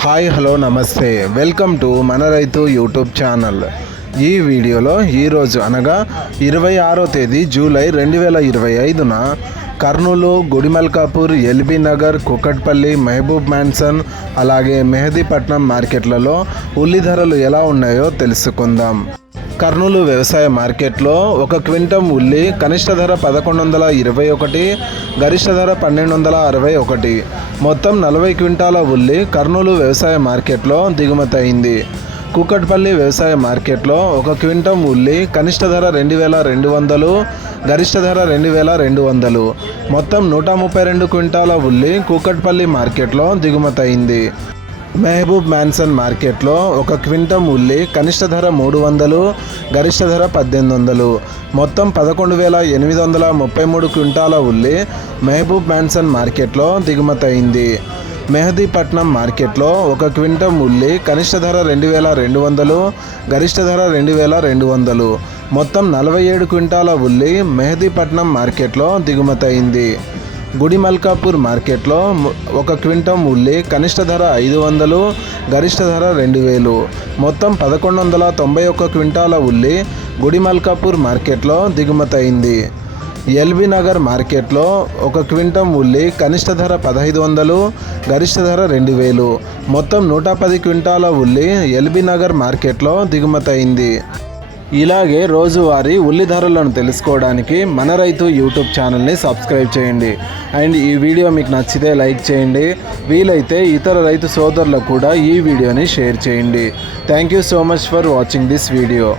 Hi hello namaste. Welcome to మన రైతు YouTube channel. ఈ వీడియోలో ఈరోజు అనగా ఇరవై ఆరో తేదీ జూలై రెండు వేల ఇరవై ఐదున కర్నూలు గుడిమల్కాపూర్ ఎల్బీ నగర్ కుకట్పల్లి మహబూబ్ మ్యాన్సన్ అలాగే మెహదీపట్నం మార్కెట్లలో ఉల్లి ధరలు ఎలా ఉన్నాయో తెలుసుకుందాం. కర్నూలు వ్యవసాయ మార్కెట్లో ఒక క్వింటం ఉల్లి కనిష్ట ధర పదకొండు వందల ఇరవై ఒకటి గరిష్ట ధర పన్నెండు వందల అరవై ఒకటి. మొత్తం నలభై క్వింటాల ఉల్లి కర్నూలు వ్యవసాయ మార్కెట్లో దిగుమతి అయింది. కూకట్పల్లి వ్యవసాయ మార్కెట్లో ఒక క్వింటం ఉల్లి కనిష్ట ధర రెండు వేల రెండు వందలు గరిష్ట ధర రెండు వేల రెండు వందలు. మొత్తం నూట ముప్పై రెండు క్వింటాల ఉల్లి కూకట్పల్లి మార్కెట్లో దిగుమతి అయింది. మహబూబ్ మ్యాన్సన్ మార్కెట్లో ఒక క్వింటం ఉల్లి కనిష్ట ధర మూడు వందలు గరిష్ట ధర పద్దెనిమిది వందలు. మొత్తం పదకొండు వేల ఎనిమిది వందల ముప్పై మూడు క్వింటాల ఉల్లి మహబూబ్ మ్యాన్సన్ మార్కెట్లో దిగుమతయింది మెహదీపట్నం మార్కెట్లో ఒక క్వింటం ఉల్లి కనిష్ట ధర రెండు వేల రెండు వందలు గరిష్ట ధర రెండు వేల రెండు వందలు. మొత్తం నలభై ఏడు క్వింటాల ఉల్లి మెహదీపట్నం మార్కెట్లో దిగుమతయింది గుడి గుడిమల్కాపూర్ మార్కెట్లో ఒక క్వింటం ఉల్లి కనిష్ట ధర ఐదు వందలు గరిష్ట ధర రెండు వేలు. మొత్తం పదకొండు వందల తొంభై ఒక్క క్వింటాల ఉల్లి గుడిమల్కాపూర్ మార్కెట్లో దిగుమతయింది ఎల్బీ నగర్ మార్కెట్లో ఒక క్వింటం ఉల్లి కనిష్ట ధర పదహైదు వందలు గరిష్ట ధర రెండు వేలు. మొత్తం నూట పది క్వింటాల ఉల్లి ఎల్బీ నగర్ మార్కెట్లో దిగుమతయింది ఇలాగే రోజువారీ ఉల్లి ధరలను తెలుసుకోవడానికి మన రైతు యూట్యూబ్ ఛానల్ని సబ్స్క్రైబ్ చేయండి. అండ్ ఈ వీడియో మీకు నచ్చితే లైక్ చేయండి. వీలైతే ఇతర రైతు సోదరులకు కూడా ఈ వీడియోని షేర్ చేయండి. Thank you so much for watching this video.